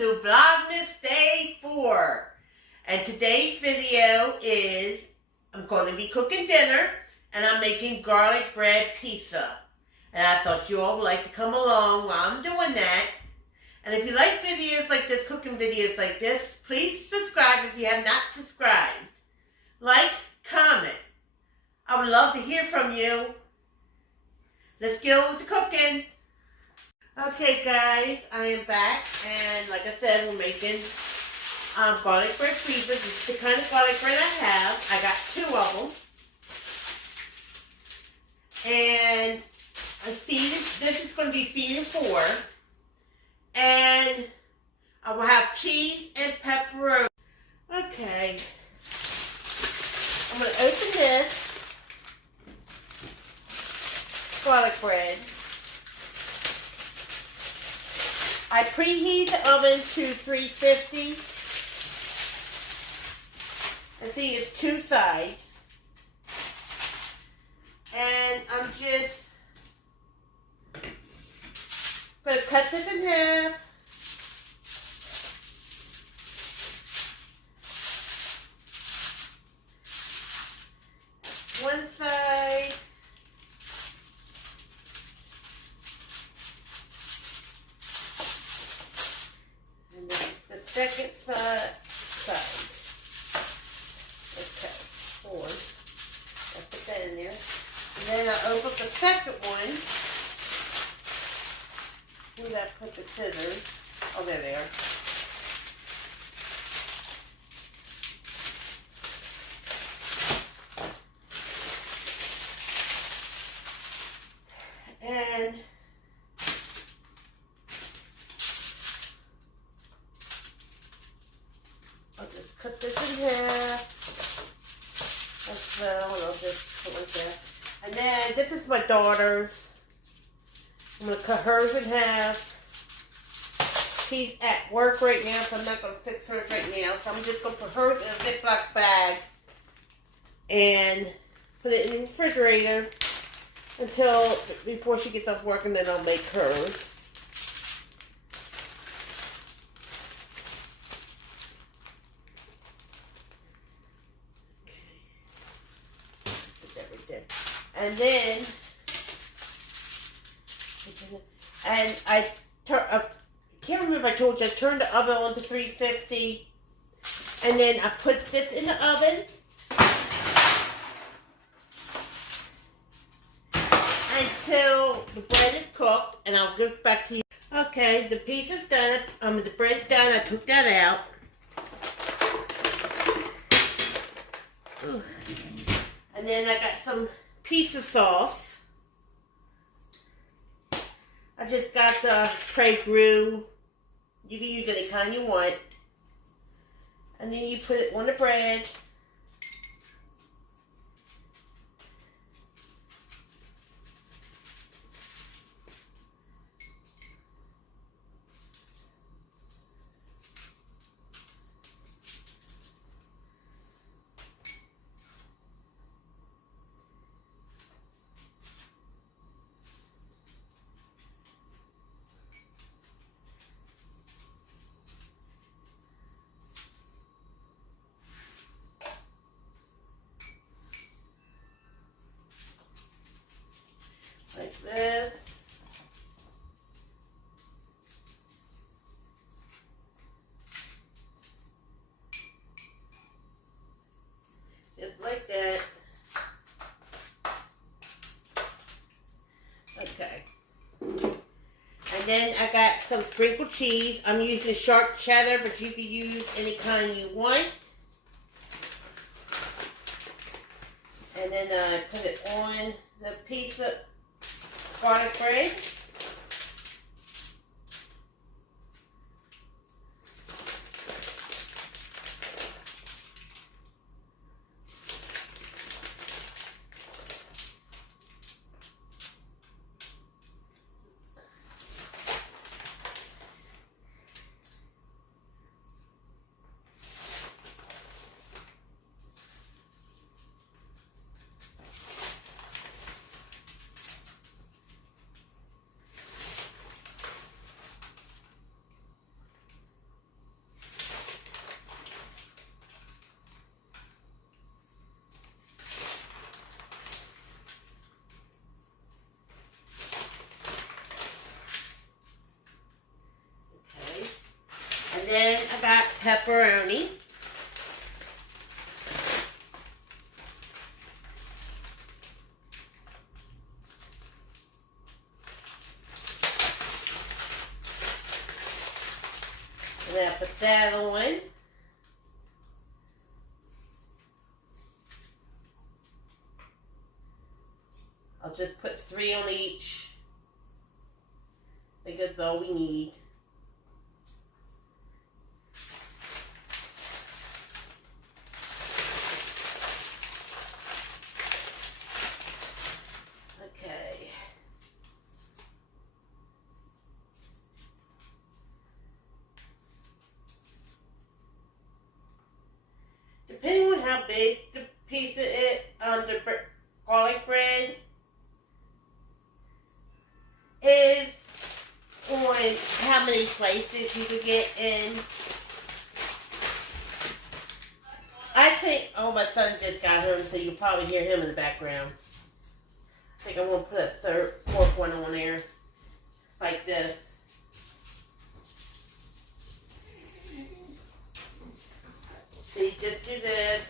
to Vlogmas Day 4. And today's video is, I'm going to be cooking dinner, and I'm making garlic bread pizza. And I thought you all would like to come along while I'm doing that. And if you like videos like this, cooking videos like this, please subscribe if you have not subscribed. Like, comment. I would love to hear from you. Let's get on to cooking. Okay guys, I am back, and like I said, we're making garlic bread pizza. This is the kind of garlic bread I have. I got 2 of them. And this is going to be feeding 4. And I will have cheese and pepperoni. Okay. I'm going to open this garlic bread. I preheat the oven to 350. And see, it's 2 sides. And I'm just going to cut this in half. One side. And then the second side. Okay, 4. I'll put that in there. And then I'll open up the second one. Where did I put the scissors? Oh, there they are. And I'll just cut this in half. As well, and I'll just put it like that. And then this is my daughter's. I'm going to cut hers in half. She's at work right now, so I'm not going to fix hers right now. So I'm just going to put hers in a Ziploc bag and put it in the refrigerator before she gets off work, and then I'll make hers. Put that right there. And then, I can't remember if I told you, I turned the oven on to 350, and then I put this in the oven until the bread is cooked, and I'll give it back to you. Okay, the pizza's done. The bread's done. I took that out. Ooh. And then I got some pizza sauce. I just got the Prey Roux. You can use any kind you want. And then you put it on the bread. Like this. Just like that. Okay. And then I got some sprinkled cheese. I'm using sharp cheddar, but you can use any kind you want. And then I put it on the pizza garlic bread. then I got pepperoni. And then I put that on. I'll just put 3 on each. I think that's all we need. Okay. Depending on how big the piece of it, the garlic bread is on how many slices you could get in. I think, oh, my son just got home, so you'll probably hear him in the background. I think I'm going to put a fourth one on there, like this. So you just do this.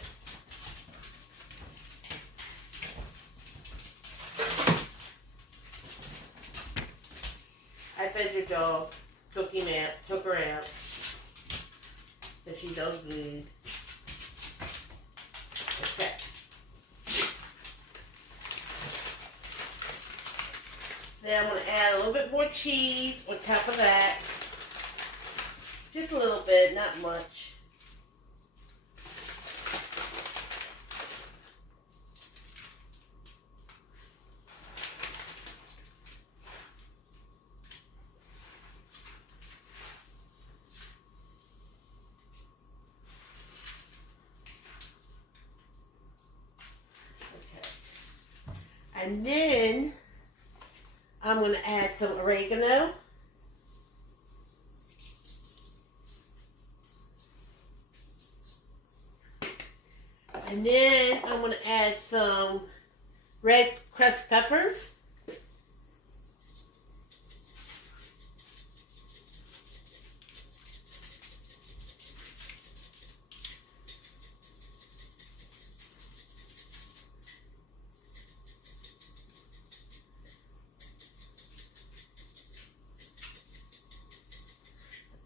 I fed your dog, took her out, so she does good. Okay. Then I'm going to add a little bit more cheese on top of that. Just a little bit, not much. And then I'm going to add some oregano. And then I'm going to add some red crushed peppers.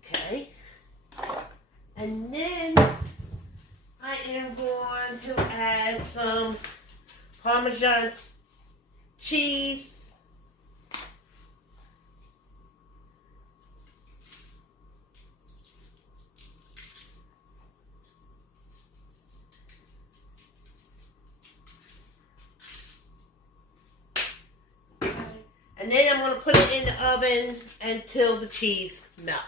Okay. And then I am going to add some Parmesan cheese. And then I'm going to put it in the oven until the cheese melts.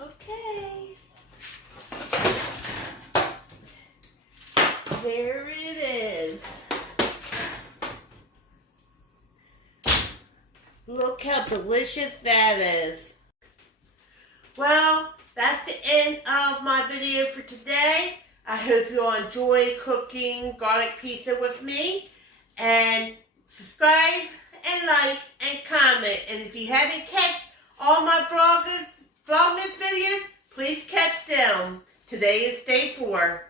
Okay. There it is. Look how delicious that is. Well, that's the end of my video for today. I hope you all enjoy cooking garlic pizza with me. And subscribe and like and comment. And if you haven't catch all my Vlogmas videos, please catch them. Today is day 4.